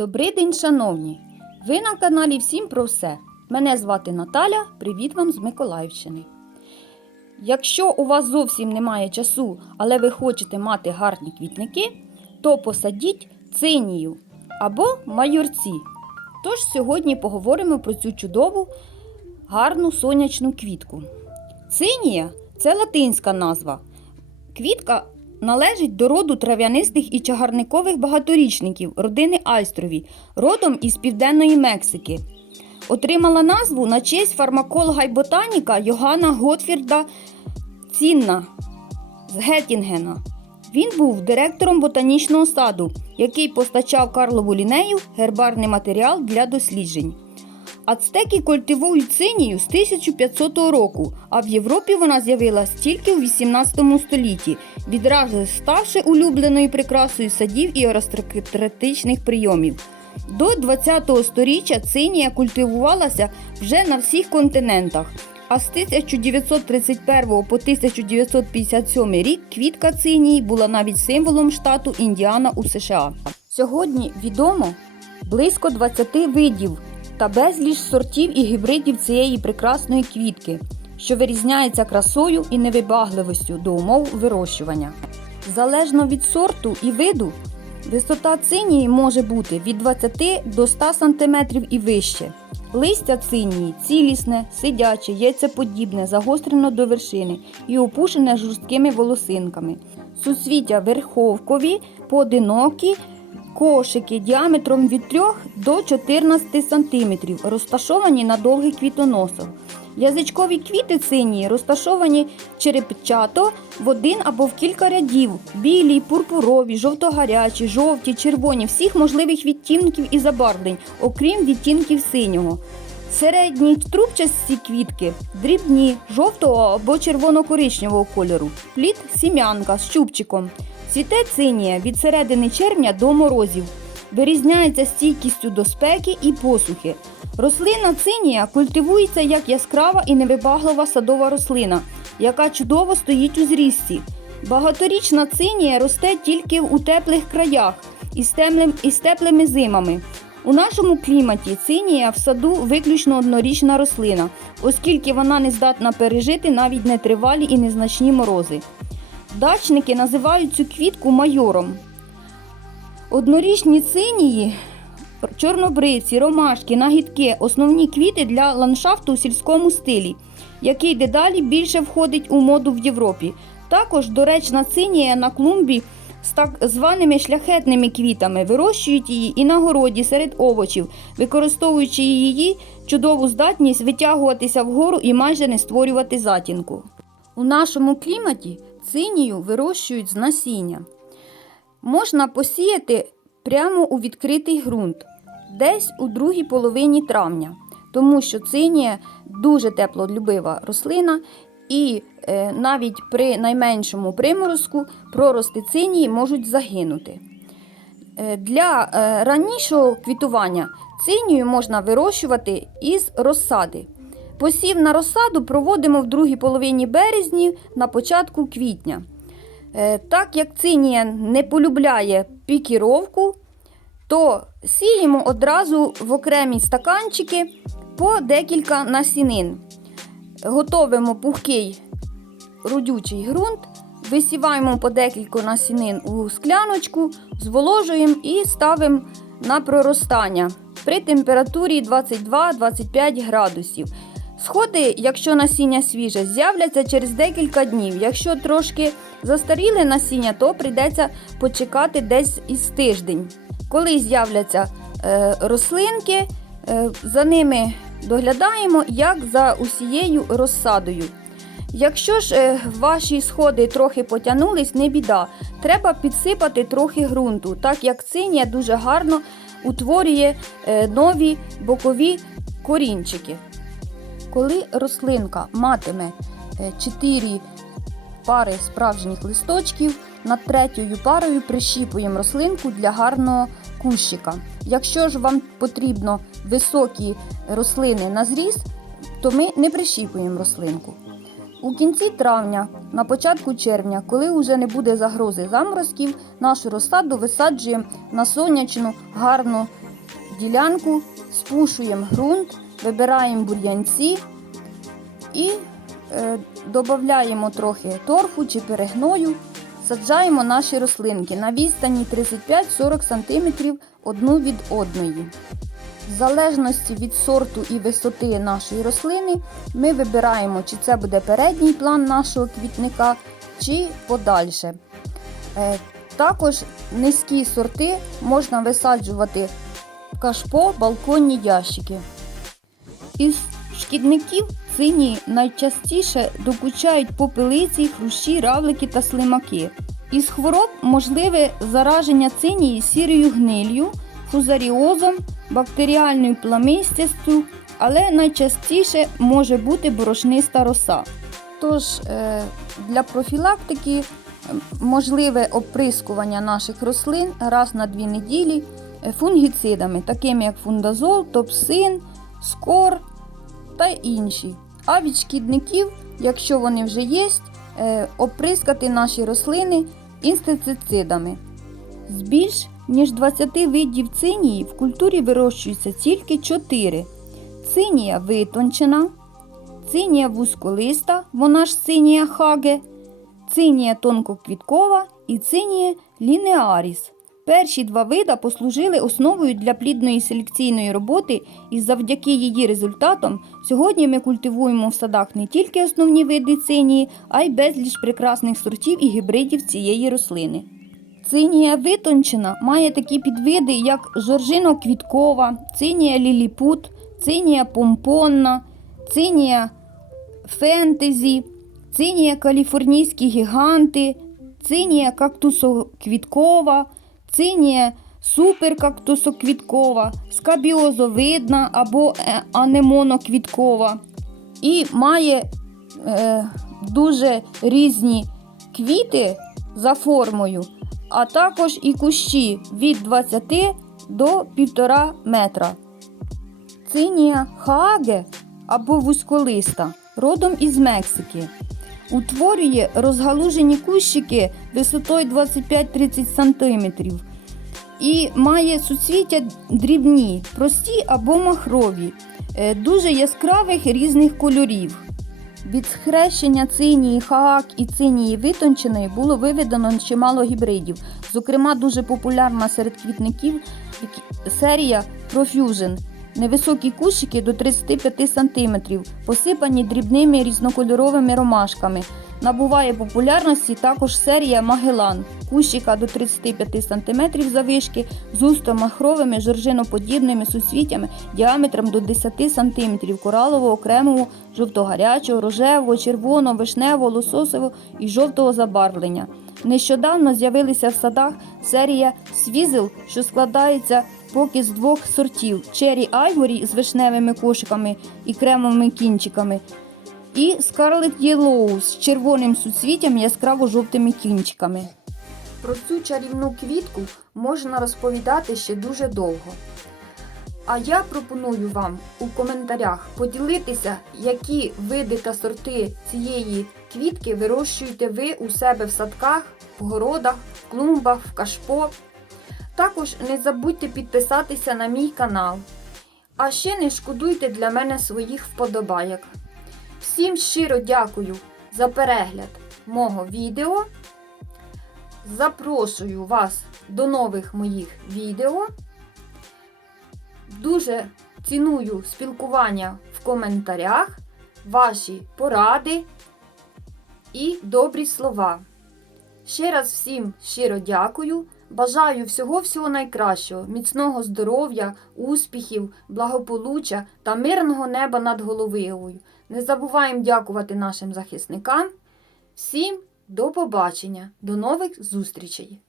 Добрий день, шановні! Ви на каналі Всім про все. Мене звати Наталя. Привіт вам з Миколаївщини. Якщо у вас зовсім немає часу, але ви хочете мати гарні квітники, то посадіть цинію або майорці. Тож сьогодні поговоримо про цю чудову гарну сонячну квітку. Цинія це латинська назва. Квітка належить до роду трав'янистих і чагарникових багаторічників родини Айстрові, родом із Південної Мексики. Отримала назву на честь фармаколога й ботаніка Йоганна Готфірда Цінна з Геттінгена. Він був директором ботанічного саду, який постачав Карлову лінею гербарний матеріал для досліджень. Ацтеки культивують цинію з 1500 року, а в Європі вона з'явилась тільки у 18 столітті, відразу ставши улюбленою прикрасою садів і аристократичних прийомів. До 20 століття цинія культивувалася вже на всіх континентах. А з 1931 по 1957 рік квітка цинії була навіть символом штату Індіана у США. Сьогодні відомо близько 20 видів та безліч сортів і гібридів цієї прекрасної квітки, що вирізняється красою і невибагливістю до умов вирощування. Залежно від сорту і виду, висота цинії може бути від 20 до 100 см і вище. Листя цинії цілісне, сидяче, яйцеподібне, загострено до вершини і опушене жорсткими волосинками. Суцвіття верховкові, поодинокі, кошики діаметром від 3 до 14 см, розташовані на довгих квітоносах. Язичкові квіти синії розташовані черепчато в один або в кілька рядів: білі, пурпурові, жовтогарячі, жовті, червоні, всіх можливих відтінків і забарвлень, окрім відтінків синього. Середні трубчасті квітки дрібні, жовтого або червоно-коричневого кольору. Плід сім'янка з чубчиком. Цвіте цинія від середини червня до морозів. Вирізняється стійкістю до спеки і посухи. Рослина цинія культивується як яскрава і невибаглива садова рослина, яка чудово стоїть у зрісті. Багаторічна цинія росте тільки у теплих краях із, темним, із теплими зимами. У нашому кліматі цинія в саду виключно однорічна рослина, оскільки вона не здатна пережити навіть нетривалі і незначні морози. Дачники називають цю квітку майором. Однорічні цинії, чорнобриці, ромашки, нагідки основні квіти для ландшафту у сільському стилі, який дедалі більше входить у моду в Європі. Також доречна цинія на клумбі з так званими шляхетними квітами вирощують її і на городі серед овочів, використовуючи її чудову здатність витягуватися вгору і майже не створювати затінку. У нашому кліматі цинію вирощують з насіння. Можна посіяти прямо у відкритий ґрунт, десь у другій половині травня, тому що цинія дуже теплолюбива рослина, і е, навіть при найменшому приморозку прорости цинії можуть загинути. Е, для е, ранішого квітування цинію можна вирощувати із розсади. Посів на розсаду проводимо в другій половині березня на початку квітня. Е, Так як цинія не полюбляє пікіровку, то сіємо одразу в окремі стаканчики по декілька насінин. Готовимо пухкий родючий ґрунт, висіваємо по декілька насінин у скляночку, зволожуємо і ставимо на проростання при температурі 22-25 градусів. Сходи, якщо насіння свіже, з'являться через декілька днів. Якщо трошки застаріле насіння, то прийдеться почекати десь із тиждень. Коли з'являться е, рослинки, е, за ними доглядаємо, як за усією розсадою. Якщо ж е, ваші сходи трохи потягнулись, не біда. Треба підсипати трохи ґрунту, так як цинія дуже гарно утворює е, нові бокові корінчики. Коли рослинка матиме 4 пари справжніх листочків, над третьою парою прищіпуємо рослинку для гарного кущика. Якщо ж вам потрібно високі рослини на зріз, то ми не прищіпуємо рослинку. У кінці травня, на початку червня, коли вже не буде загрози заморозків, нашу розсаду висаджуємо на сонячну гарну ділянку, спушуємо ґрунт, вибираємо бур'янці і е, додаємо трохи торфу чи перегною. Саджаємо наші рослинки на відстані 35-40 см одну від одної. В залежності від сорту і висоти нашої рослини ми вибираємо, чи це буде передній план нашого квітника, чи подальше. Е, Також низькі сорти можна висаджувати в кашпо, балконні ящики. Із шкідників сині найчастіше докучають попелиці, хрущі, равлики та слимаки. Із хвороб можливе зараження цинії сірою гнилью, фузаріозом, бактеріальною пламистістю, але найчастіше може бути борошниста роса. Тож е, для профілактики можливе оприскування наших рослин раз на дві неділі е, фунгіцидами, такими як фундазол, топсин, скор та інші. А від шкідників, якщо вони вже є, е, оприскати наші рослини інсектицидами. З більш ніж 20 видів цинії в культурі вирощується тільки 4. Цинія витончена, цинія вузьколиста, вона ж цинія хаге, цинія тонкоквіткова і цинія лінеаріс. Перші два вида послужили основою для плідної селекційної роботи, і завдяки її результатам сьогодні ми культивуємо в садах не тільки основні види цинії, а й безліч прекрасних сортів і гібридів цієї рослини. Цинія витончена має такі підвиди, як жоржино-квіткова, цинія ліліпут, цинія помпонна, цинія фентезі, цинія каліфорнійські гіганти, цинія кактусоквіткова, цинія суперкактусоквіткова, скабіозовидна або е, анемоноквіткова. І має е, дуже різні квіти за формою, а також і кущі від 20 до 1,5 метра. Цинія хааге або вузьколиста родом із Мексики. Утворює розгалужені кущики висотою 25-30 см і має суцвіття дрібні, прості або махрові, е, дуже яскравих різних кольорів. Від схрещення цинії хаак і цинії витонченої було виведено чимало гібридів. Зокрема, дуже популярна серед квітників серія Profusion. Невисокі кущики до 35 см, посипані дрібними різнокольоровими ромашками. Набуває популярності також серія Магелан, кущика до 35 см завишки з густо-махровими жоржиноподібними суцвіттями діаметром до 10 см коралового, кремового, жовтогарячого, рожевого, червоного, вишневого, лососового і жовтого забарвлення. Нещодавно з'явилися в садах серія Свізел, що складається поки з двох сортів: Cherry Ivory з вишневими кошиками і кремовими кінчиками, і Scarlet Yellow з червоним суцвіттям яскраво-жовтими кінчиками. Про цю чарівну квітку можна розповідати ще дуже довго. А я пропоную вам у коментарях поділитися, які види та сорти цієї квітки вирощуєте ви у себе в садках, в городах, в клумбах, в кашпо. Також не забудьте підписатися на мій канал. А ще не шкодуйте для мене своїх вподобайок. Всім щиро дякую за перегляд мого відео. Запрошую вас до нових моїх відео. Дуже ціную спілкування в коментарях, ваші поради і добрі слова. Ще раз всім щиро дякую. Бажаю всього-всього найкращого, міцного здоров'я, успіхів, благополуччя та мирного неба над головою. Не забуваємо дякувати нашим захисникам. Всім до побачення, до нових зустрічей!